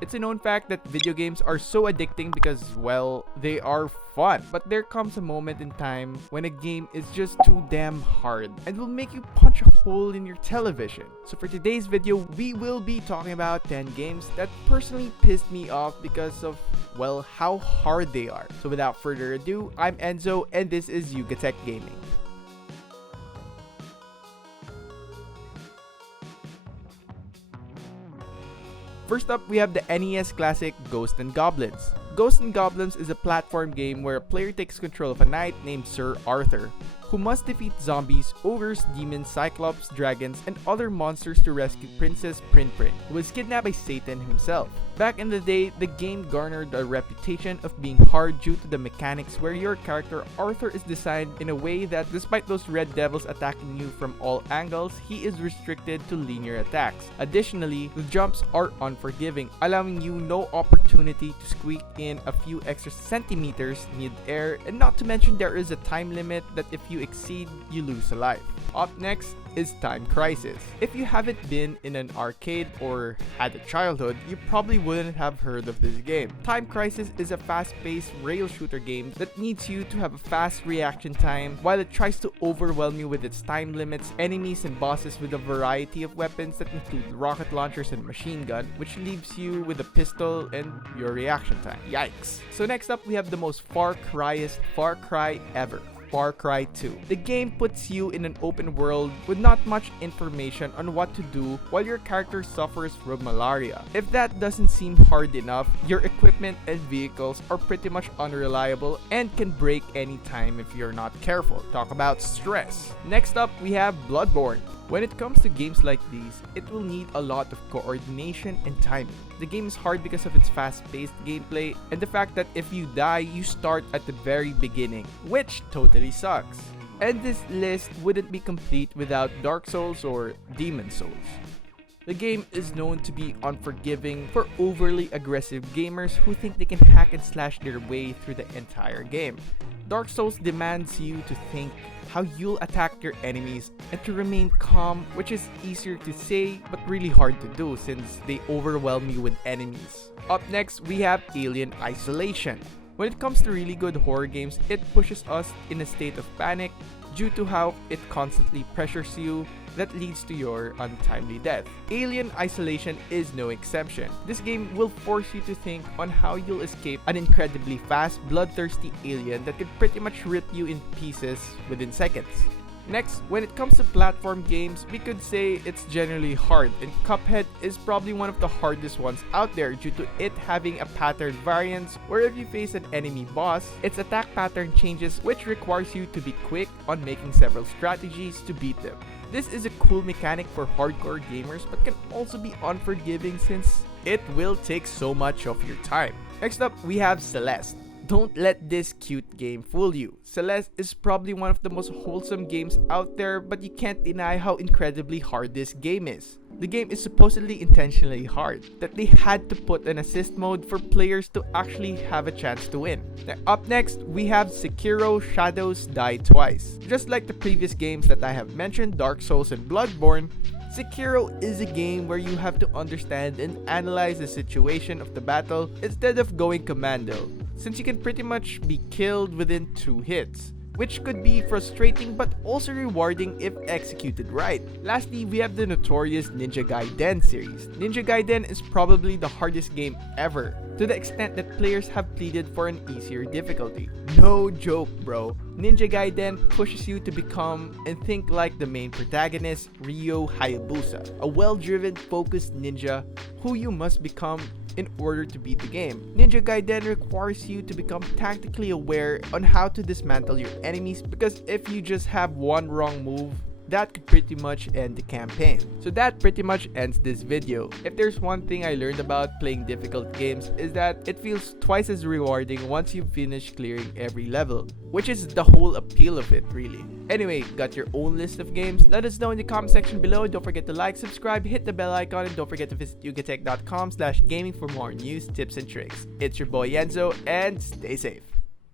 It's a known fact that video games are so addicting because, well, they are fun. But there comes a moment in time when a game is just too damn hard and will make you punch a hole in your television. So for today's video, we will be talking about 10 games that personally pissed me off because of, well, how hard they are. So without further ado, I'm Enzo and this is Yugatech Gaming. First up, we have the NES classic Ghosts and Goblins. Ghosts and Goblins is a platform game where a player takes control of a knight named Sir Arthur, who must defeat zombies, ogres, demons, cyclops, dragons, and other monsters to rescue Princess Prin, who was kidnapped by Satan himself. Back in the day, the game garnered a reputation of being hard due to the mechanics where your character Arthur is designed in a way that despite those red devils attacking you from all angles, he is restricted to linear attacks. Additionally, the jumps are unforgiving, allowing you no opportunity to squeak in a few extra centimeters mid-air, and not to mention there is a time limit that if you exceed, you lose a life. Up next is Time Crisis. If you haven't been in an arcade or had a childhood, you probably wouldn't have heard of this game. Time Crisis is a fast-paced rail shooter game that needs you to have a fast reaction time while it tries to overwhelm you with its time limits, enemies and bosses with a variety of weapons that include rocket launchers and machine gun, which leaves you with a pistol and your reaction time. Yikes. So next up, we have the most Far Cry-est Far Cry ever. Far Cry 2. The game puts you in an open world with not much information on what to do while your character suffers from malaria. If that doesn't seem hard enough, your equipment and vehicles are pretty much unreliable and can break anytime if you're not careful. Talk about stress. Next up, we have Bloodborne. When it comes to games like these, it will need a lot of coordination and timing. The game is hard because of its fast-paced gameplay and the fact that if you die, you start at the very beginning, which totally sucks. And this list wouldn't be complete without Dark Souls or Demon Souls. The game is known to be unforgiving for overly aggressive gamers who think they can hack and slash their way through the entire game. Dark Souls demands you to think how you'll attack your enemies and to remain calm, which is easier to say but really hard to do since they overwhelm you with enemies. Up next, we have Alien Isolation. When it comes to really good horror games, it pushes us in a state of panic due to how it constantly pressures you that leads to your untimely death. Alien Isolation is no exception. This game will force you to think on how you'll escape an incredibly fast, bloodthirsty alien that could pretty much rip you in pieces within seconds. Next, when it comes to platform games, we could say it's generally hard, and Cuphead is probably one of the hardest ones out there due to it having a pattern variance where if you face an enemy boss, its attack pattern changes, which requires you to be quick on making several strategies to beat them. This is a cool mechanic for hardcore gamers but can also be unforgiving since it will take so much of your time. Next up, we have Celeste. Don't let this cute game fool you. Celeste is probably one of the most wholesome games out there, but you can't deny how incredibly hard this game is. The game is supposedly intentionally hard, that they had to put an assist mode for players to actually have a chance to win. Now, up next, we have Sekiro Shadows Die Twice. Just like the previous games that I have mentioned, Dark Souls and Bloodborne, Sekiro is a game where you have to understand and analyze the situation of the battle instead of going commando, since you can pretty much be killed within 2 hits, which could be frustrating but also rewarding if executed right. Lastly, we have the notorious Ninja Gaiden series. Ninja Gaiden is probably the hardest game ever, to the extent that players have pleaded for an easier difficulty. No joke, bro. Ninja Gaiden pushes you to become and think like the main protagonist, Ryo Hayabusa, a well-driven, focused ninja who you must become in order to beat the game. Ninja Gaiden requires you to become tactically aware on how to dismantle your enemies, because if you just have one wrong move, that could pretty much end the campaign. So that pretty much ends this video. If there's one thing I learned about playing difficult games is that it feels twice as rewarding once you finish clearing every level, which is the whole appeal of it really. Anyway, got your own list of games? Let us know in the comment section below. Don't forget to like, subscribe, hit the bell icon, and don't forget to visit yugatech.com/gaming for more news, tips, and tricks. It's your boy Enzo, and stay safe.